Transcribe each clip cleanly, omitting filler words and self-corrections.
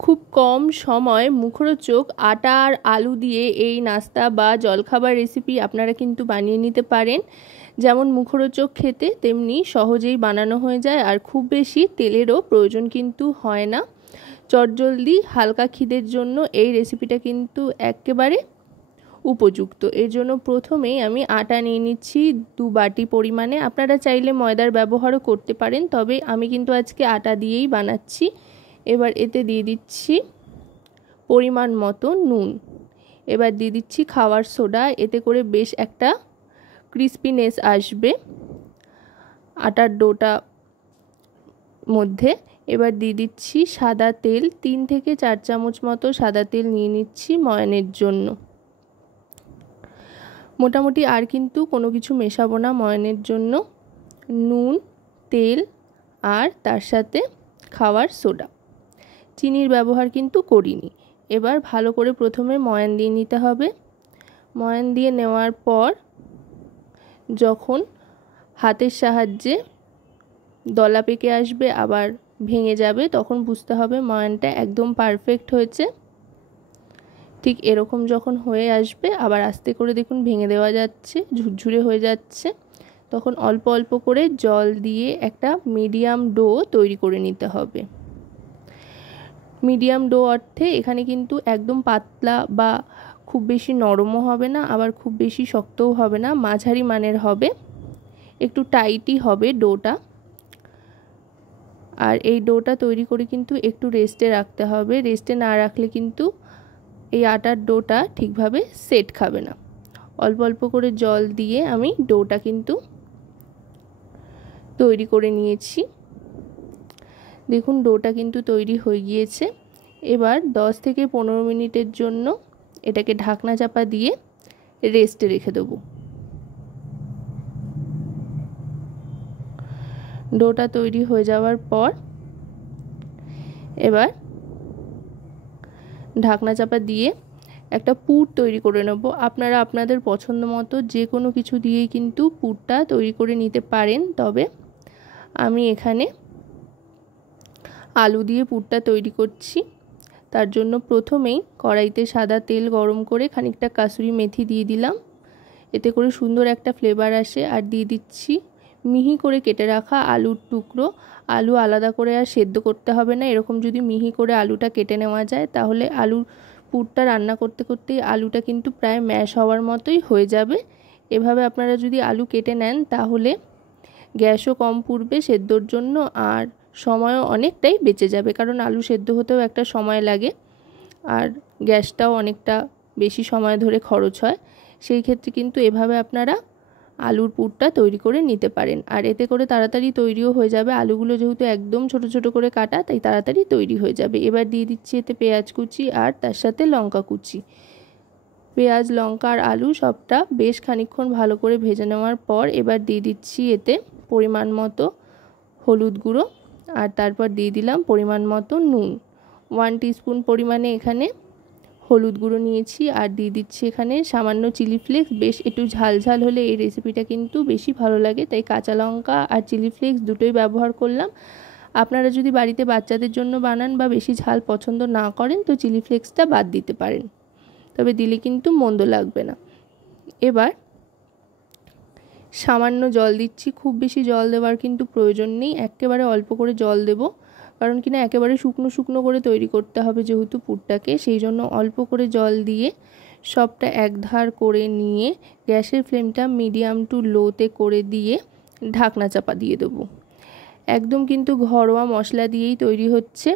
খুব কম সময় মুখরোচক আটা আর আলু দিয়ে এই নাস্তা বা জলখাবার রেসিপি আপনারা কিন্তু বানিয়ে নিতে পারেন। যেমন মুখরোচক খেতে, তেমনি সহজেই বানানো হয়ে যায় আর খুব বেশি তেলেরও প্রয়োজন কিন্তু হয় না। চটজলদি হালকা খিদের জন্য এই রেসিপিটা কিন্তু একেবারে উপযুক্ত। এর জন্য প্রথমেই আমি আটা নিয়ে নিচ্ছি 2 বাটি পরিমাণে। আপনারা চাইলে ময়দার ব্যবহারও করতে পারেন, তবে আমি কিন্তু আজকে আটা দিয়েই বানাচ্ছি। এবার এতে দিয়ে দিচ্ছি পরিমাণ মতো নুন। এবার দিয়ে দিচ্ছি খাওয়ার সোডা, এতে করে বেশ একটা ক্রিস্পিনেস আসবে আটার ডোটা মধ্যে। এবার দিয়ে দিচ্ছি সাদা তেল, 3 থেকে 4 চামচ মতো সাদা তেল নিয়ে নিচ্ছি ময়ানের জন্য। মোটামুটি আর কিন্তু কোনো কিছু মেশাবো না ময়ানের জন্য। নুন, তেল আর তার সাথে খাওয়ার সোডা, চিনির ব্যবহার কিন্তু করিনি। এবার ভালো করে প্রথমে ময়ান দিয়ে নিতে হবে। ময়ান দিয়ে নেওয়ার পর যখন হাতের সাহায্যে দলা পেকে আসবে আবার ভেঙে যাবে, তখন বুঝতে হবে ময়ানটা একদম পারফেক্ট হয়েছে। ঠিক এরকম যখন হয়ে আসবে আবার আস্তে করে দেখুন ভেঙে দেওয়া যাচ্ছে, ঝুরঝুরে হয়ে যাচ্ছে। তখন অল্প অল্প করে জল দিয়ে একটা মিডিয়াম ডো তৈরি করে নিতে হবে। মিডিয়াম ডো অর্থে এখানে কিন্তু একদম পাতলা বা খুব বেশি নরমও হবে না, আবার খুব বেশি শক্তও হবে না, মাঝারি মানের হবে, একটু টাইটই হবে ডোটা। আর এই ডোটা তৈরি করে কিন্তু একটু রেস্টে রাখতে হবে। রেস্টে না রাখলে কিন্তু এই আটার ডোটা ঠিকভাবে সেট খাবে না। অল্প অল্প করে জল দিয়ে আমি ডোটা কিন্তু তৈরি করে নিয়েছি। দেখুন ডোটা কিন্তু তৈরি হয়ে গিয়েছে। এবার 10 থেকে 15 মিনিটের জন্য এটাকে ঢাকনা চাপা দিয়ে রেস্টে রেখে দেবো। ডোটা তৈরি হয়ে যাওয়ার পর এবার ঢাকনা চাপা দিয়ে একটা পুর তৈরি করে নেব। আপনারা আপনাদের পছন্দ মতো যে কোনো কিছু দিয়েই কিন্তু পুরটা তৈরি করে নিতে পারেন, তবে আমি এখানে আলু দিয়ে পুরটা তৈরি করছি। তার জন্য প্রথমেই কড়াইতে সাদা তেল গরম করে খানিকটা কাসুরি মেথি দিয়ে দিলাম, এতে করে সুন্দর একটা ফ্লেভার আসে। আর দিয়ে দিচ্ছি মিহি করে কেটে রাখা আলুর টুকরো। আলু আলাদা করে আর সেদ্ধ করতে হবে না, এরকম যদি মিহি করে আলুটা কেটে নেওয়া যায় তাহলে আলুর পুরটা রান্না করতে করতেই আলুটা কিন্তু প্রায় ম্যাশ হওয়ার মতোই হয়ে যাবে। এভাবে আপনারা যদি আলু কেটে নেন তাহলে গ্যাসও কম পুড়বে সেদ্ধর জন্য, আর সময়ও অনেকটাই বেঁচে যাবে, কারণ আলু সেদ্ধ হতেও একটা সময় লাগে আর গ্যাসটাও অনেকটা বেশি সময় ধরে খরচ হয়। সেই ক্ষেত্রে কিন্তু এভাবে আপনারা আলুর পুরটা তৈরি করে নিতে পারেন, আর এতে করে তাড়াতাড়ি তৈরিও হয়ে যাবে। আলুগুলো যেহেতু একদম ছোট ছোট করে কাটা, তাই তাড়াতাড়ি তৈরি হয়ে যাবে। এবার দিয়ে দিচ্ছি এতে পেঁয়াজ কুচি আর তার সাথে লঙ্কা কুচি। পেঁয়াজ, লঙ্কা আর আলু সবটা বেশ খানিকক্ষণ ভালো করে ভেজে নেওয়ার পর এবার দিয়ে দিচ্ছি এতে পরিমাণ মতো হলুদ গুঁড়ো, আর তারপর দিয়ে দিলাম পরিমাণ মতো নুন। 1 টিস্পুন পরিমাণে এখানে হলুদ গুঁড়ো নিয়েছি, আর দিয়ে দিচ্ছি এখানে সামান্য চিলি ফ্লেক্স। বেশ একটু ঝাল ঝাল হলে এই রেসিপিটা কিন্তু বেশি ভালো লাগে, তাই কাঁচা লঙ্কা আর চিলি ফ্লেক্স দুটোই ব্যবহার করলাম। আপনারা যদি বাড়িতে বাচ্চাদের জন্য বানান বা বেশি ঝাল পছন্দ না করেন তো চিলি ফ্লেক্সটা বাদ দিতে পারেন, তবে দিলে কিন্তু মন্দ লাগবে না। এবার সামান্য জল দিচ্ছি, খুব বেশি জল দেওয়ার কিন্তু প্রয়োজন নেই, একেবারে অল্প করে জল দেব, কারণ কিনা একেবারে শুকনো শুকনো করে তৈরি করতে হবে যেহেতু পুরটাকে, সেই জন্য অল্প করে জল দিয়ে সবটা একধার করে নিয়ে গ্যাসের ফ্লেমটা মিডিয়াম টু লোতে করে দিয়ে ঢাকনা চাপা দিয়ে দেবো। একদম কিন্তু ঘরোয়া মশলা দিয়েই তৈরি হচ্ছে,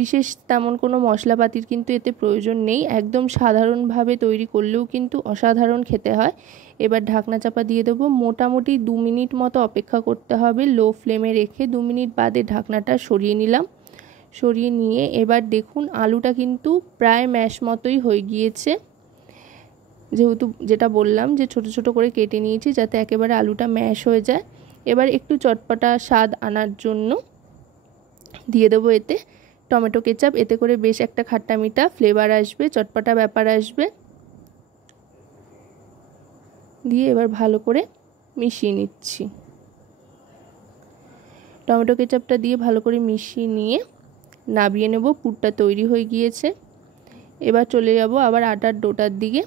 বিশেষ তেমন কোনো মশলাপাতির কিন্তু এতে প্রয়োজন নেই। একদম সাধারণভাবে তৈরি করলেও কিন্তু অসাধারণ খেতে হয়। এবার ঢাকনা চাপা দিয়ে দেবো। মোটামুটি 2 মিনিট মতো অপেক্ষা করতে হবে লো ফ্লেমে রেখে। 2 মিনিট বাদে ঢাকনাটা সরিয়ে নিলাম। সরিয়ে নিয়ে এবার দেখুন আলুটা কিন্তু প্রায় ম্যাশ মতোই হয়ে গিয়েছে, যেহেতু যেটা বললাম যে ছোট ছোট করে কেটে নিয়েছি যাতে একেবারে আলুটা ম্যাশ হয়ে যায়। এবার একটু চটপটা স্বাদ আনার জন্য দিয়ে দেবো এতে টমেটো কেচাপ, এতে করে বেশ একটা খাট্টা মিঠা ফ্লেভার আসবে, চটপটা ব্যাপার আসবে। দিয়ে এবার ভালো করে মিশিয়ে নিচ্ছি। টমেটো কেচাপটা দিয়ে ভালো করে মিশিয়ে নিয়ে নাবিয়ে নেব। পুরটা তৈরি হয়ে গিয়েছে। এবার চলে যাব আবার আটার ডোটার দিকে।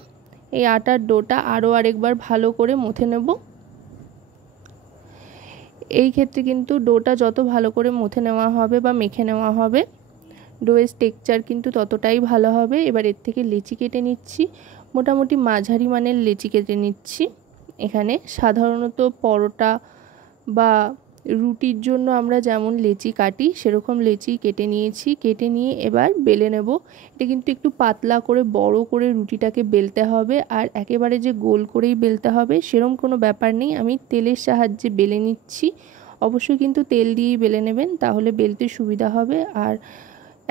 এই আটার ডোটা আরও আরেকবার ভালো করে মথে নেব। এই ক্ষেত্রে কিন্তু ডোটা যত ভালো করে মথে নেওয়া হবে বা মেখে নেওয়া হবে, ডোয়ের টেক্সচার কিন্তু ততটাই ভালো হবে। এবার এর থেকে লেচি কেটে নিচ্ছি। মোটামুটি মাঝারি মানের লেচি কেটে নিচ্ছি। এখানে সাধারণত পরোটা বা রুটির জন্য আমরা যেমন লেচি কাটি সেরকম লেচি কেটে নিয়েছি। কেটে নিয়ে এবার বেলে নেব। এটা কিন্তু একটু পাতলা করে বড় করে রুটিটাকে বেলতে হবে, আর একেবারে যে গোল করেই বেলতে হবে সেরকম কোনো ব্যাপার নেই। আমি তেলের সাহায্যে বেলে নিচ্ছি। অবশ্যই কিন্তু তেল দিয়েই বেলে নেবেন, তাহলে বেলতে সুবিধা হবে। আর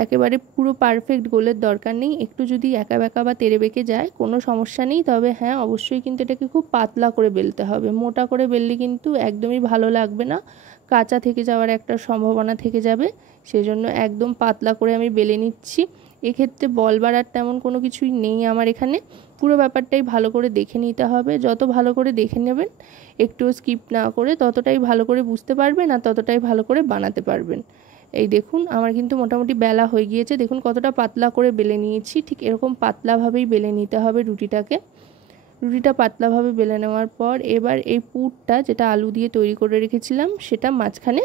একেবারে পুরো পারফেক্ট গোলের দরকার নেই। একটু যদি একা বেঁকা বা তেড়ে বেঁকে যায় কোনো সমস্যা নেই, তবে হ্যাঁ অবশ্যই কিন্তু এটাকে খুব পাতলা করে বেলতে হবে। মোটা করে বেললে কিন্তু একদমই ভালো লাগবে না, কাঁচা থেকে যাওয়ার একটা সম্ভাবনা থেকে যাবে। সেজন্য একদম পাতলা করে আমি বেলে নিচ্ছি। এক্ষেত্রে বল বাড়ার তেমন কোনো কিছুই নেই আমার এখানে। পুরো ব্যাপারটাই ভালো করে দেখে নিতে হবে। যত ভালো করে দেখে নেবেন, একটুও স্কিপ না করে, ততটাই ভালো করে বুঝতে পারবেন আর ততটাই ভালো করে বানাতে পারবেন। এই দেখুন আমার কিন্তু মোটামুটি বেলা হয়ে গিয়েছে। দেখুন কতটা পাতলা করে বেলে নিয়েছি। ঠিক এরকম পাতলাভাবেই বেলে নিতে হবে রুটিটাকে। রুটিটা পাতলাভাবে বেলে নেওয়ার পর এবার এই পুরটা যেটা আলু দিয়ে তৈরি করে রেখেছিলাম সেটা মাঝখানে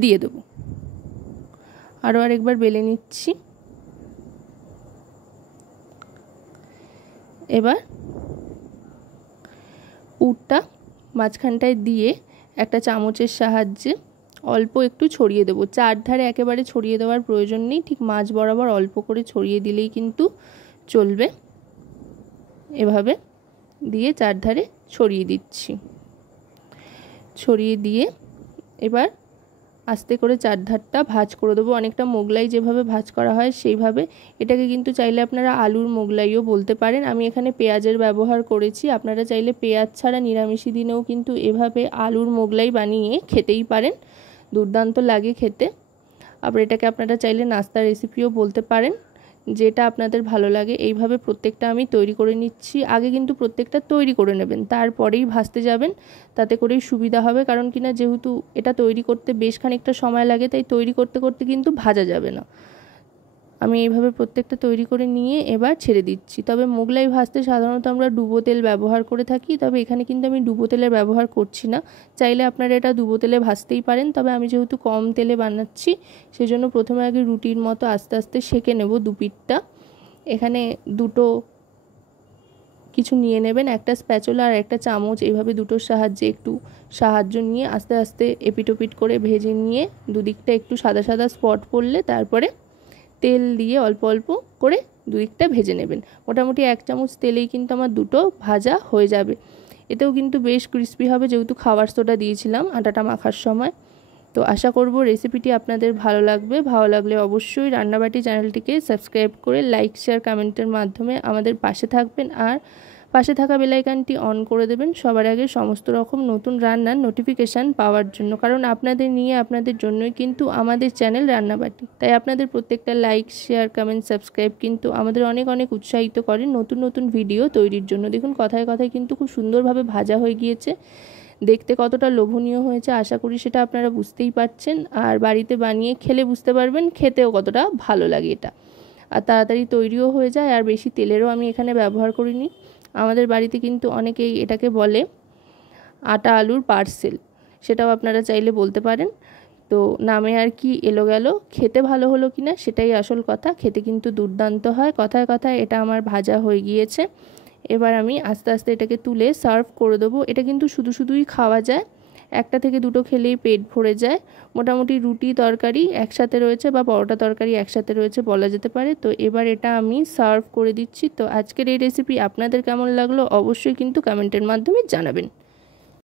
দিয়ে দেব। আরও আরেকবার বেলে নিচ্ছি। এবার পুরটা মাঝখানটায় দিয়ে একটা চামচের সাহায্যে অল্প একটু ছড়িয়ে দেবো। চারধারে একেবারে ছড়িয়ে দেওয়ার প্রয়োজন নেই, ঠিক মাঝ বরাবর অল্প করে ছড়িয়ে দিলেই কিন্তু চলবে। এভাবে দিয়ে চারধারে ছড়িয়ে দিচ্ছি। ছড়িয়ে দিয়ে এবার আস্তে করে চারধারটা ভাঁজ করে দেবো। অনেকটা মোগলাই যেভাবে ভাঁজ করা হয় সেইভাবে। এটাকে কিন্তু চাইলে আপনারা আলুর মোগলাইও বলতে পারেন। আমি এখানে পেঁয়াজের ব্যবহার করেছি। আপনারা চাইলে পেঁয়াজ ছাড়া নিরামিষি দিনেও কিন্তু এভাবে আলুর মোগলাই বানিয়ে খেতেই পারেন, দুর্দান্ত লাগে খেতে। আবার এটাকে আপনারা চাইলে নাস্তা রেসিপিও বলতে পারেন, যেটা আপনাদের ভালো লাগে। এইভাবে প্রত্যেকটা আমি তৈরি করে নিচ্ছি। আগে কিন্তু প্রত্যেকটা তৈরি করে নেবেন, তারপরেই ভাজতে যাবেন, তাতে করেই সুবিধা হবে। কারণ কিনা যেহেতু এটা তৈরি করতে বেশ খানিকটা সময় লাগে, তাই তৈরি করতে করতে কিন্তু ভাজা যাবে না। আমি এইভাবে প্রত্যেকটা তৈরি করে নিয়ে এবার ছেড়ে দিচ্ছি। তবে মোগলাই ভাজতে সাধারণত আমরা ডুবো তেল ব্যবহার করে থাকি, তবে এখানে কিন্তু আমি ডুবো তেলের ব্যবহার করছি না। চাইলে আপনারা এটা ডুবো তেলে ভাজতেই পারেন, তবে আমি যেহেতু কম তেলে বানাচ্ছি সেজন্য প্রথমে আগে রুটির মতো আস্তে আস্তে সেঁকে নেব দুপিঠটা। এখানে দুটো কিছু নিয়ে নেবেন, একটা স্প্যাচুলা আর একটা চামচ। এইভাবে দুটোর সাহায্যে একটু সাহায্য নিয়ে আস্তে আস্তে এপিটোপিট করে ভেজে নিয়ে দুদিকটা একটু সাদা সাদা স্পট পড়লে তারপরে তেল দিয়ে অল্প অল্প করে দুদিকটা ভেজে নেবেন। মোটামুটি 1 চামচ তেলেই কিন্তু আমার দুটো ভাজা হয়ে যাবে। এতেও কিন্তু বেশ ক্রিস্পি হবে, যেহেতু খাবার সোডা দিয়েছিলাম আটাটা মাখার সময়। তো আশা করব রেসিপিটি আপনাদের ভালো লাগবে। ভালো লাগলে অবশ্যই রান্নাবাটি চ্যানেলটিকে সাবস্ক্রাইব করে লাইক শেয়ার কমেন্টের মাধ্যমে আমাদের পাশে থাকবেন, আর পাশে থাকা বেল আইকনটি অন করে দেবেন সবার আগে সমস্ত রকম নতুন রান্নার নোটিফিকেশান পাওয়ার জন্য। কারণ আপনাদের নিয়ে আপনাদের জন্যই কিন্তু আমাদের চ্যানেল রান্নাবাটি। তাই আপনাদের প্রত্যেকটা লাইক শেয়ার কমেন্ট সাবস্ক্রাইব কিন্তু আমাদের অনেক অনেক উৎসাহিত করে নতুন নতুন ভিডিও তৈরির জন্য। দেখুন কথায় কথায় কিন্তু খুব সুন্দরভাবে ভাজা হয়ে গিয়েছে। দেখতে কতটা লোভনীয় হয়েছে আশা করি সেটা আপনারা বুঝতেই পারছেন, আর বাড়িতে বানিয়ে খেলে বুঝতে পারবেন খেতেও কতটা ভালো লাগে এটা। আর তাড়াতাড়ি তৈরিও হয়ে যায়, আর বেশি তেলেরও আমি এখানে ব্যবহার করিনি। আমাদের বাড়িতে কিন্তু অনেকেই এটাকে বলে আটা আলুর পার্সেল, সেটাও আপনারা চাইলে বলতে পারেন। তো নামে আর কি এলো গেল, খেতে ভালো হলো কিনা সেটাই আসল কথা। খেতে কিন্তু দুর্দান্ত হয়। কথায় কথায় এটা আমার ভাজা হয়ে গিয়েছে। এবার আমি আস্তে আস্তে এটাকে তুলে সার্ভ করে দেবো। এটা কিন্তু শুধু শুধুই খাওয়া যায়, একটা থেকে দুটো খেলেই পেট ভরে যায়। মোটামুটি রুটি তরকারি একসাথে রয়েছে বা পরোটা তরকারি একসাথে রয়েছে বলা যেতে পারে। তো এবার এটা আমি সার্ভ করে দিচ্ছি। তো আজকের এই রেসিপি আপনাদের কেমন লাগলো অবশ্যই কিন্তু কমেন্টের মাধ্যমে জানাবেন।